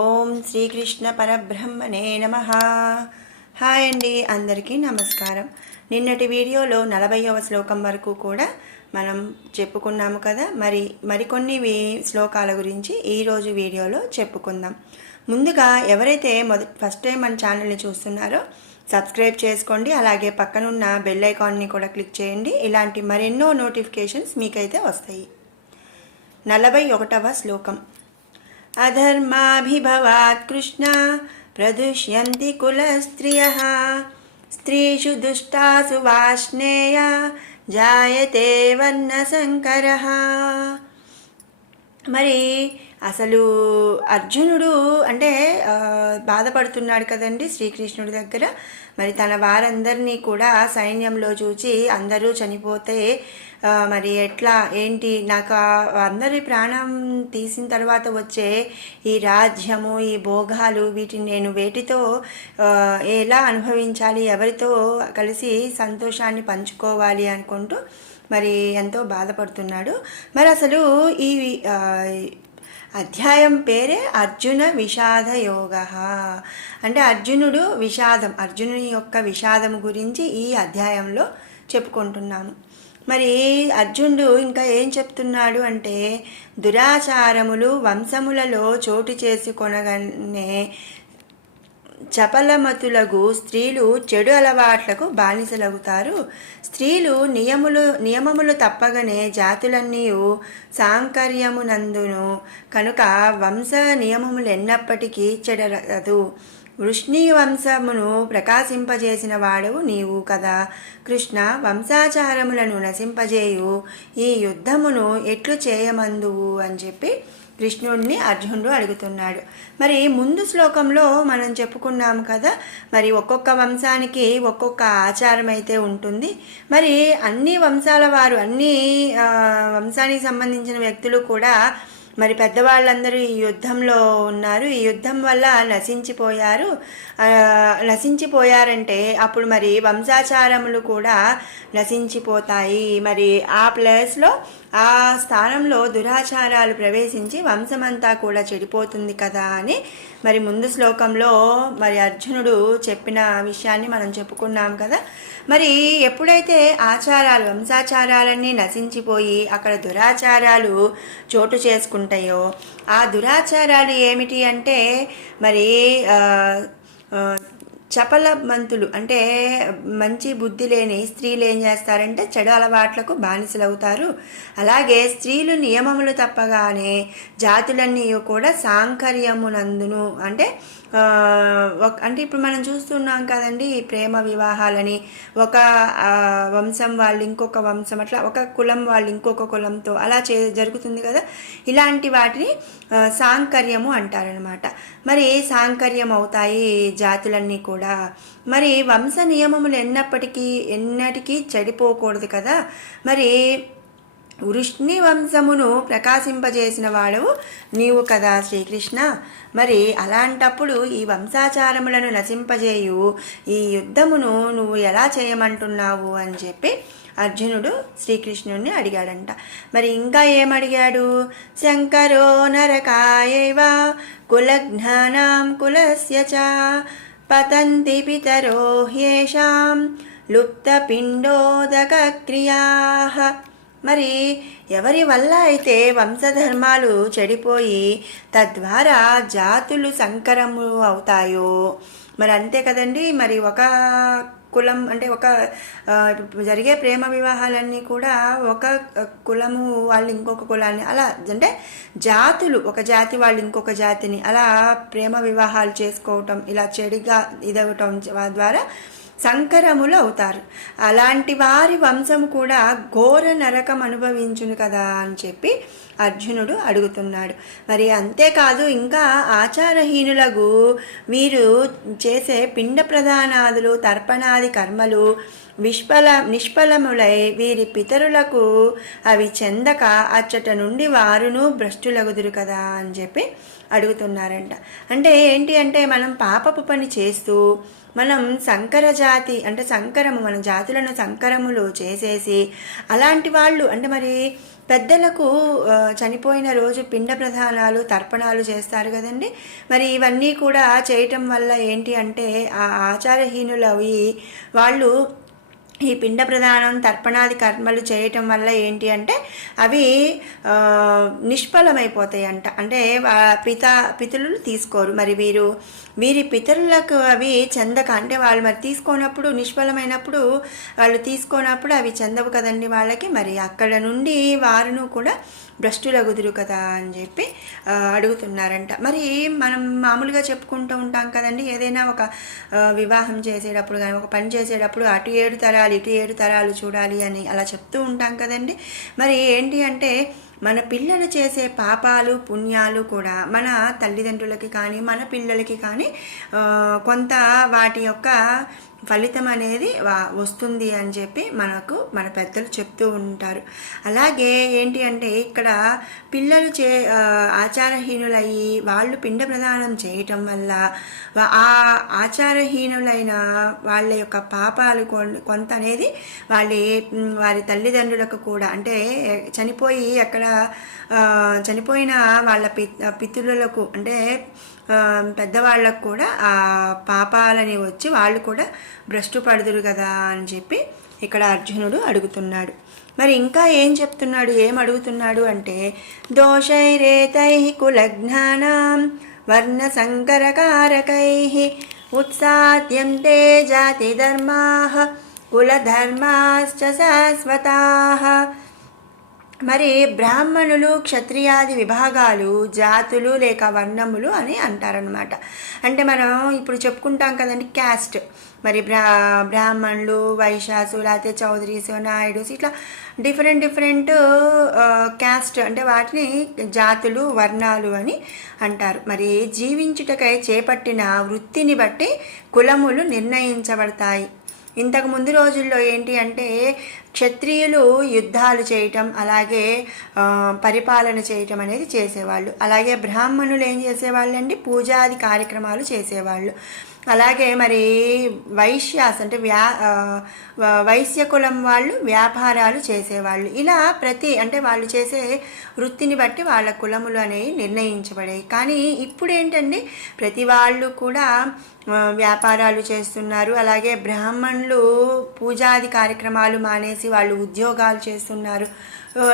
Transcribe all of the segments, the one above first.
ఓం శ్రీకృష్ణ పరబ్రహ్మనే నమ. హాయ్ అండి అందరికీ నమస్కారం. నిన్నటి వీడియోలో నలభైవ శ్లోకం వరకు కూడా మనం చెప్పుకున్నాము కదా. మరి మరికొన్ని శ్లోకాల గురించి ఈరోజు వీడియోలో చెప్పుకుందాం. ముందుగా ఎవరైతే మొదటి ఫస్ట్ టైం మన ఛానల్ని చూస్తున్నారో సబ్స్క్రైబ్ చేసుకోండి. అలాగే పక్కనున్న బెల్ ఐకాన్ని కూడా క్లిక్ చేయండి. ఇలాంటి మరెన్నో నోటిఫికేషన్స్ మీకైతే వస్తాయి. నలభై ఒకటవ శ్లోకం. అధర్మాభిభవాత్ కృష్ణ ప్రదుష్యంతి కుల కులస్త్రియः స్త్రీషు దుష్టాసు వాష్ణేయ జాయతే వర్ణశంకరः మరి అసలు అర్జునుడు అంటే బాధపడుతున్నాడు కదండి శ్రీకృష్ణుడి దగ్గర. మరి తన వారందరినీ కూడా సైన్యంలో చూచి అందరూ చనిపోతే మరి ఎట్లా? ఏంటి? నాకు అందరి ప్రాణం తీసిన తర్వాత వచ్చే ఈ రాజ్యము ఈ భోగాలు వీటిని నేను వేటితో ఎలా అనుభవించాలి? ఎవరితో కలిసి సంతోషాన్ని పంచుకోవాలి అనుకుంటూ మరి ఎంతో బాధపడుతున్నాడు. మరి అసలు ఈ అధ్యాయం పేరే అర్జున విషాద యోగ. అంటే అర్జునుడు విషాదం అర్జునుని యొక్క విషాదం గురించి ఈ అధ్యాయంలో చెప్పుకుంటున్నాము. మరి అర్జునుడు ఇంకా ఏం చెప్తున్నాడు అంటే దురాచారములు వంశములలో చోటు చేసుకొనగానే చపలమతులకు స్త్రీలు చెడు అలవాట్లకు బానిసలవుతారు స్త్రీలు నియములు నియమములు తప్పగానే జాతులన్నీ సాంకర్యమునందును. కనుక వంశ నియమములు ఎన్నప్పటికీ చెడరదు. వృష్ణి వంశమును ప్రకాశింపజేసిన వాడవు నీవు కదా. కృష్ణ వంశాచారములను నశింపజేయు. ఈ యుద్ధమును ఎట్లు చేయమందువు అని చెప్పి కృష్ణుడిని అర్జునుడు అడుగుతున్నాడు. మరి ముందు శ్లోకంలో మనం చెప్పుకున్నాము కదా మరి ఒక్కొక్క వంశానికి ఒక్కొక్క ఆచారం అయితే ఉంటుంది. మరి అన్ని వంశాల వారు అన్ని వంశానికి సంబంధించిన వ్యక్తులు కూడా మరి పెద్దవాళ్ళందరూ ఈ యుద్ధంలో ఉన్నారు. ఈ యుద్ధం వల్ల నశించిపోయారు. నశించిపోయారంటే అప్పుడు మరి వంశాచారములు కూడా నశించిపోతాయి. మరి ఆ ప్లేస్లో ఆ స్థానంలో దురాచారాలు ప్రవేశించి వంశమంతా కూడా చెడిపోతుంది కదా అని మరి ముందు శ్లోకంలో మరి అర్జునుడు చెప్పిన విషయాన్ని మనం చెప్పుకున్నాం కదా. మరి ఎప్పుడైతే ఆచారాలు వంశాచారాలన్నీ నశించిపోయి అక్కడ దురాచారాలు చోటు చేసుకుంటాయో ఆ దురాచారాలు ఏమిటి అంటే మరి చపల మంతులు అంటే మంచి బుద్ధి లేని స్త్రీలు ఏం చేస్తారంటే చెడు అలవాట్లకు బానిసలవుతారు. అలాగే స్త్రీలు నియమములు తప్పగానే జాతులన్నీ కూడా సాంకర్యమునందును. అంటే అంటే ఇప్పుడు మనం చూస్తున్నాం కదండి ప్రేమ వివాహాలని. ఒక వంశం వాళ్ళు ఇంకొక వంశం అట్లా ఒక కులం వాళ్ళు ఇంకొక కులంతో అలా చే జరుగుతుంది కదా. ఇలాంటి వాటిని సాంకర్యము అంటారనమాట మరి సాంకర్యం అవుతాయి జాతులన్నీ కూడా. మరి వంశ నియమములు ఎన్నప్పటికీ ఎన్నటికీ చెడిపోకూడదు కదా. మరి వృష్ణి వంశమును ప్రకాశింపజేసిన వాడు నీవు కదా శ్రీకృష్ణ. మరి అలాంటప్పుడు ఈ వంశాచారములను నశింపజేయు ఈ యుద్ధమును నువ్వు ఎలా చేయమంటున్నావు అని చెప్పి అర్జునుడు శ్రీకృష్ణుడిని అడిగాడంట. మరి ఇంకా ఏమడిగాడు? శంకరో నరకాయవ కులజ్ఞానాం కులస్య చ పతంతి పితరో హ్యేషాం లుప్తపిండోదక క్రియా మరి ఎవరి వల్ల అయితే వంశధర్మాలు చెడిపోయి తద్వారా జాతులు సంకరము అవుతాయో? మరి అంతే కదండి. మరి ఒక కులం అంటే ఒక జరిగే ప్రేమ వివాహాలన్నీ కూడా ఒక కులము వాళ్ళు ఇంకొక కులాన్ని అలా అంటే జాతులు ఒక జాతి వాళ్ళు ఇంకొక జాతిని అలా ప్రేమ వివాహాలు చేసుకోవటం ఇలా చెడిగా ఇదవటం ద్వారా సంకరములు అవుతారు. అలాంటి వారి వంశం కూడా ఘోర నరకం అనుభవించును కదా అని చెప్పి అర్జునుడు అడుగుతున్నాడు. మరి అంతేకాదు ఇంకా ఆచారహీనులకు వీరు చేసే పిండ ప్రధానాదులు తర్పణాది కర్మలు విష్ఫల నిష్ఫలములై వీరి పితరులకు అవి చెందక అచ్చట నుండి వారును భ్రష్టులగుదురు కదా అని చెప్పి అడుగుతున్నారంట. అంటే ఏంటి అంటే మనం పాపపు పని చేస్తూ మనం సంకర జాతి అంటే సంకరము మన జాతులను సంకరములు చేసేసి అలాంటి వాళ్ళు అంటే మరి పెద్దలకు చనిపోయిన రోజు పిండ ప్రధానాలు తర్పణాలు చేస్తారు కదండి. మరి ఇవన్నీ కూడా చేయటం వల్ల ఏంటి అంటే ఆ ఆచారహీనులు అవి వాళ్ళు ఈ పిండ ప్రధానం తర్పణాది కర్మలు చేయటం వల్ల ఏంటి అంటే అవి నిష్ఫలమైపోతాయి అంట అంటే పిత పితరులు తీసుకోరు. మరి వీరు వీరి పితరులకు అవి చెందక అంటే వాళ్ళు మరి తీసుకోనప్పుడు నిష్ఫలమైనప్పుడు వాళ్ళు తీసుకోనప్పుడు అవి చెందవు కదండి వాళ్ళకి. మరి అక్కడ నుండి వారును కూడా భ్రష్టులగుదురు కదా అని చెప్పి అడుగుతున్నారంట. మరి మనం మామూలుగా చెప్పుకుంటూ ఉంటాం కదండి. ఏదైనా ఒక వివాహం చేసేటప్పుడు కానీ ఒక పని చేసేటప్పుడు అటు ఏడు తరాలు ఇటు ఏడు తరాలు చూడాలి అని అలా చెప్తూ ఉంటాం కదండి. మరి ఏంటి అంటే మన పిల్లలు చేసే పాపాలు పుణ్యాలు కూడా మన తల్లిదండ్రులకి కానీ మన పిల్లలకి కానీ కొంత వాటి యొక్క ఫలితం అనేది వస్తుంది అని చెప్పి మనకు మన పెద్దలు చెప్తూ ఉంటారు. అలాగే ఏంటి అంటే ఇక్కడ పిల్లలు చే ఆచారహీనులయ్యి వాళ్ళు పిండ ప్రదానం చేయటం వల్ల ఆ ఆచారహీనులైన వాళ్ళ యొక్క పాపాలు కొంత అనేది వాళ్ళ వారి తల్లిదండ్రులకు కూడా అంటే చనిపోయి అక్కడ చనిపోయిన వాళ్ళ పి పితృలకు అంటే పెద్దవాళ్ళకు కూడా ఆ పాపాలని వచ్చి వాళ్ళు కూడా భ్రష్టు పడుదురు కదా అని చెప్పి ఇక్కడ అర్జునుడు అడుగుతున్నాడు. మరి ఇంకా ఏం చెప్తున్నాడు? ఏం అడుగుతున్నాడు అంటే దోషైరేతై కులజ్ఞానం వర్ణ సంకరకారకై ఉత్సాద్యంతే జాతి ధర్మా కులధర్మాశ్చ శాశ్వత. మరి బ్రాహ్మణులు క్షత్రియాది విభాగాలు జాతులు లేక వర్ణములు అని అంటారనమాట అంటే మనం ఇప్పుడు చెప్పుకుంటాం కదండి క్యాస్ట్. మరి బ్రా బ్రాహ్మణులు వైశాసు లేకపోతే చౌదరీసు నాయుడుస్ ఇట్లా డిఫరెంట్ డిఫరెంట్ క్యాస్ట్ అంటే వాటిని జాతులు వర్ణాలు అని అంటారు. మరి జీవించుటకై చేపట్టిన వృత్తిని బట్టి కులములు నిర్ణయించబడతాయి. ఇంతకు ముందు రోజుల్లో ఏంటి అంటే క్షత్రియులు యుద్ధాలు చేయటం అలాగే పరిపాలన చేయటం అనేది చేసేవాళ్ళు. అలాగే బ్రాహ్మణులు ఏం చేసేవాళ్ళు అండి పూజాది కార్యక్రమాలు చేసేవాళ్ళు. అలాగే మరి వైశ్యాస్ అంటే వ్యా వైశ్య కులం వాళ్ళు వ్యాపారాలు చేసేవాళ్ళు. ఇలా ప్రతి అంటే వాళ్ళు చేసే వృత్తిని బట్టి వాళ్ళ కులములు అనేవి నిర్ణయించబడాయి కానీ ఇప్పుడు ఏంటండి ప్రతి వాళ్ళు కూడా వ్యాపారాలు చేస్తున్నారు. అలాగే బ్రాహ్మణులు పూజాది కార్యక్రమాలు మానేసి వాళ్ళు ఉద్యోగాలు చేస్తున్నారు.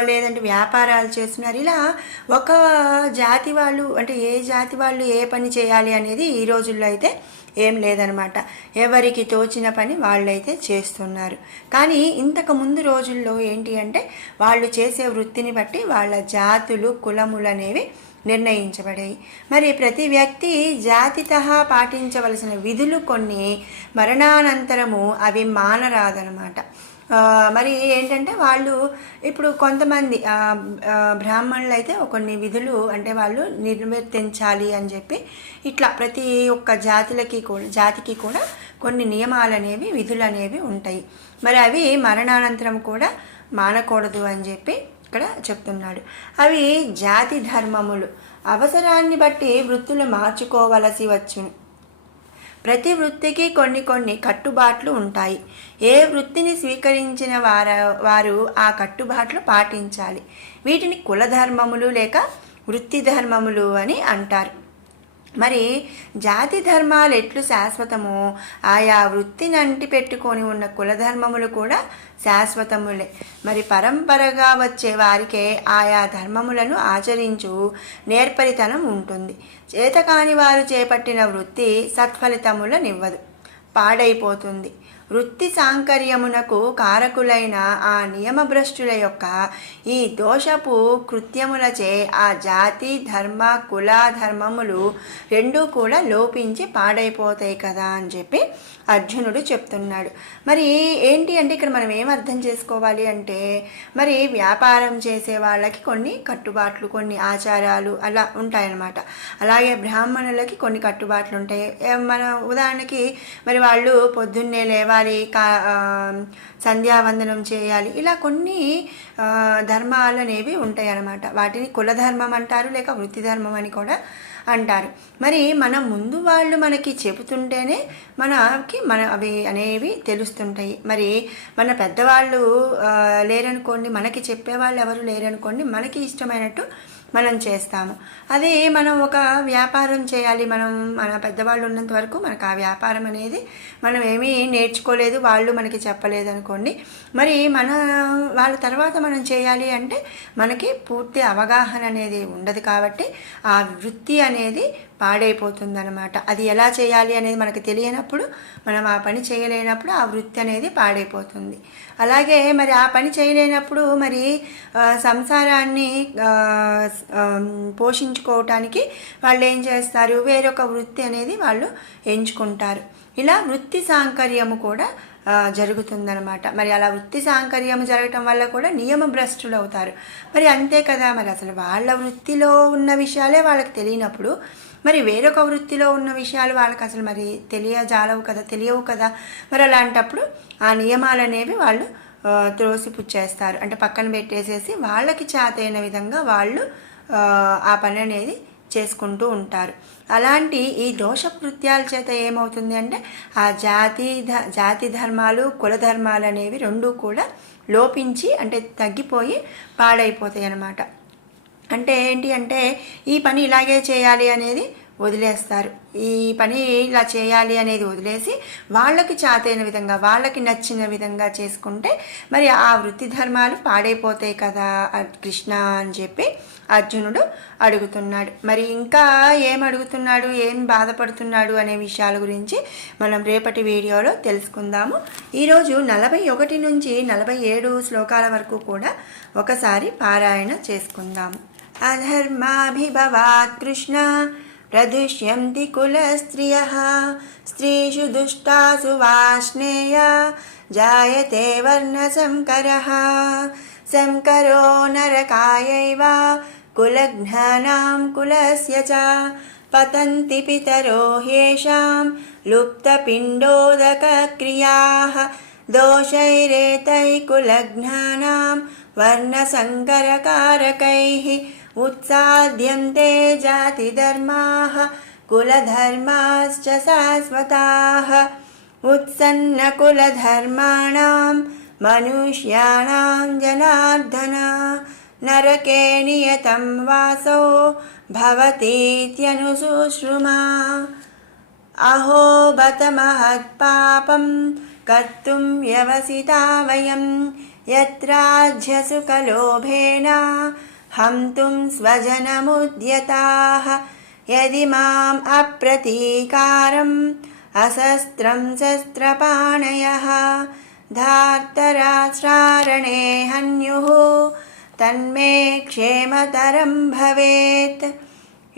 లేదంటే వ్యాపారాలు చేస్తున్నారు. ఇలా ఒక జాతి వాళ్ళు అంటే ఏ జాతి వాళ్ళు ఏ పని చేయాలి అనేది ఈ రోజుల్లో అయితే ఏం లేదనమాట. ఎవరికి తోచిన పని వాళ్ళైతే చేస్తున్నారు. కానీ ఇంతకు ముందు రోజుల్లో ఏంటి అంటే వాళ్ళు చేసే వృత్తిని బట్టి వాళ్ళ జాతులు కులములు అనేవి నిర్ణయించబడాయి. మరి ప్రతి వ్యక్తి జాతిత పాటించవలసిన విధులు కొన్ని మరణానంతరము అవి మానరాదనమాట. మరి ఏంటంటే వాళ్ళు ఇప్పుడు కొంతమంది బ్రాహ్మణులు అయితే కొన్ని విధులు అంటే వాళ్ళు నిర్వర్తించాలి అని చెప్పి ఇట్లా ప్రతి ఒక్క జాతులకి కూడా జాతికి కూడా కొన్ని నియమాలు అనేవి విధులు అనేవి ఉంటాయి. మరి అవి మరణానంతరం కూడా మానకూడదు అని చెప్పి ఇక్కడ చెప్తున్నాడు. అవి జాతి ధర్మములు. అవసరాన్ని బట్టి వృత్తులు మార్చుకోవలసి వచ్చును. ప్రతి వృత్తికి కొన్ని కొన్ని కట్టుబాట్లు ఉంటాయి. ఏ వృత్తిని స్వీకరించిన వార వారు ఆ కట్టుబాట్లు పాటించాలి. వీటిని కులధర్మములు లేక వృత్తి ధర్మములు అని అంటారు. మరి జాతి ధర్మాలు ఎట్లు శాశ్వతమో ఆయా వృత్తిని అంటి పెట్టుకొని ఉన్న కులధర్మములు కూడా శాశ్వతములే. మరి పరంపరగా వచ్చే వారికే ఆయా ధర్మములను ఆచరించు నేర్పరితనం ఉంటుంది. చేతకాని వారు చేపట్టిన వృత్తి సత్ఫలితములనివ్వదు పాడైపోతుంది. వృత్తి సాంకర్యమునకు కారకులైన ఆ నియమభ్రష్టుల యొక్క ఈ దోషపు కృత్యములచే ఆ జాతి ధర్మ కుల ధర్మములు రెండూ కూడా లోపించి పాడైపోతాయి కదా అని చెప్పి అర్జునుడు చెప్తున్నాడు. మరి ఏంటి అంటే ఇక్కడ మనం ఏం అర్థం చేసుకోవాలి అంటే మరి వ్యాపారం చేసే వాళ్ళకి కొన్ని కట్టుబాట్లు కొన్ని ఆచారాలు అలా ఉంటాయన్నమాట. అలాగే బ్రాహ్మణులకి కొన్ని కట్టుబాట్లు ఉంటాయి. మన ఉదాహరణకి మరి వాళ్ళు పొద్దున్నే లేవాలి లేవాలి కా సంధ్యావందనం చేయాలి ఇలా కొన్ని ధర్మాలు అనేవి ఉంటాయి అన్నమాట వాటిని కులధర్మం అంటారు లేక వృత్తి ధర్మం అని కూడా అంటారు. మరి మన ముందు వాళ్ళు మనకి చెబుతుంటేనే మనకి మన అవి అనేవి తెలుస్తుంటాయి. మరి మన పెద్దవాళ్ళు లేరనుకోండి మనకి చెప్పేవాళ్ళు ఎవరు లేరనుకోండి మనకి ఇష్టమైనట్టు మనం చేస్తాము. అదే మనం ఒక వ్యాపారం చేయాలి. మనం మన పెద్దవాళ్ళు ఉన్నంత వరకు మనకు ఆ వ్యాపారం అనేది మనం ఏమీ నేర్చుకోలేదు. వాళ్ళు మనకి చెప్పలేదు అనుకోండి. మరి మన వాళ్ళ తర్వాత మనం చేయాలి అంటే మనకి పూర్తి అవగాహన అనేది ఉండదు కాబట్టి ఆ వృత్తి అనేది పాడైపోతుందనమాట అది ఎలా చేయాలి అనేది మనకు తెలియనప్పుడు మనం ఆ పని చేయలేనప్పుడు ఆ వృత్తి అనేది పాడైపోతుంది. అలాగే మరి ఆ పని చేయలేనప్పుడు మరి సంసారాన్ని పోషించుకోవటానికి వాళ్ళు ఏం చేస్తారు? వేరొక వృత్తి అనేది వాళ్ళు ఎంచుకుంటారు. ఇలా వృత్తి సాంకర్యము కూడా జరుగుతుందనమాట మరి అలా వృత్తి సాంకర్యం జరగటం వల్ల కూడా నియమ భ్రష్టులు అవుతారు. మరి అంతే కదా మరి అసలు వాళ్ళ వృత్తిలో ఉన్న విషయాలే వాళ్ళకి తెలియనప్పుడు మరి వేరొక వృత్తిలో ఉన్న విషయాలు వాళ్ళకి అసలు మరి తెలియజాలవు కదా తెలియవు కదా? మరి అలాంటప్పుడు ఆ నియమాలు అనేవి వాళ్ళు త్రోసిపుచ్చేస్తారు అంటే పక్కన పెట్టేసేసి వాళ్ళకి చేతైన విధంగా వాళ్ళు ఆ, ఆ పని అనేది చేసుకుంటూ ఉంటారు. అలాంటి ఈ దోష కృత్యాల చేత ఏమవుతుంది అంటే ఆ జాతి ధ జాతి ధర్మాలు కుల ధర్మాలు అనేవి రెండూ కూడా లోపించి అంటే తగ్గిపోయి పాడైపోతాయి అన్నమాట అంటే ఏంటి అంటే ఈ పని ఇలాగే చేయాలి అనేది వదిలేస్తారు. ఈ పని ఇలా చేయాలి అనేది వదిలేసి వాళ్ళకి చాతైన విధంగా వాళ్ళకి నచ్చిన విధంగా చేసుకుంటే మరి ఆ వృత్తి ధర్మాలు పాడైపోతాయి కదా కృష్ణ అని చెప్పి అర్జునుడు అడుగుతున్నాడు. మరి ఇంకా ఏం అడుగుతున్నాడు ఏం బాధపడుతున్నాడు అనే విషయాల గురించి మనం రేపటి వీడియోలో తెలుసుకుందాము. ఈరోజు నలభై ఒకటి నుంచి నలభై ఏడు శ్లోకాల వరకు కూడా ఒకసారి పారాయణ చేసుకుందాము. अधर्माभिभवात् कृष्ण। प्रदुष्यन्ति कुलस्त्रियः। स्त्रीषु दुष्टासु वाष्णेय। जायते वर्णसंकरः संकरो नरकायैव। कुलघ्नानां कुलस्य च। पतन्ति पितरो ह्येषां लुप्तपिण्डोदकक्रियाः। दोषैरेतैः कुलघ्नानां वर्णसङ्करकारकैः उत्साद्यन्ते जातिधर्माः, कुलधर्माश्च शाश्वताः। उत्सन्नकुलधर्माणां, मनुष्याणां जनार्दन। नरके नियतं वासो भवतीत्यनुशुश्रुमा अहो बत महत्पापं कर्तुं व्यवसिता वयं, यत्राज्यसुखलोभेन हन्तुं स्वजनमुद्यताः। यदि माम् अप्रतीकारम् अशस्त्रं शस्त्रपाणयः धार्तराष्ट्रारणे हन्युः, तन्मे क्षेमतरं भवेत्।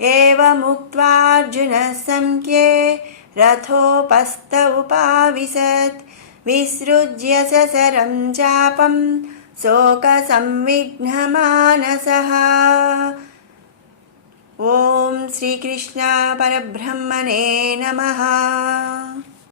एवमुक्त्वार्जुनः सङ्ख्ये रथोपस्थ उपाविशत् विसृज्य ससरं चापं शोकसंविघ्नमानसः। ॐ श्रीकृष्ण परब्रह्मणे नमः।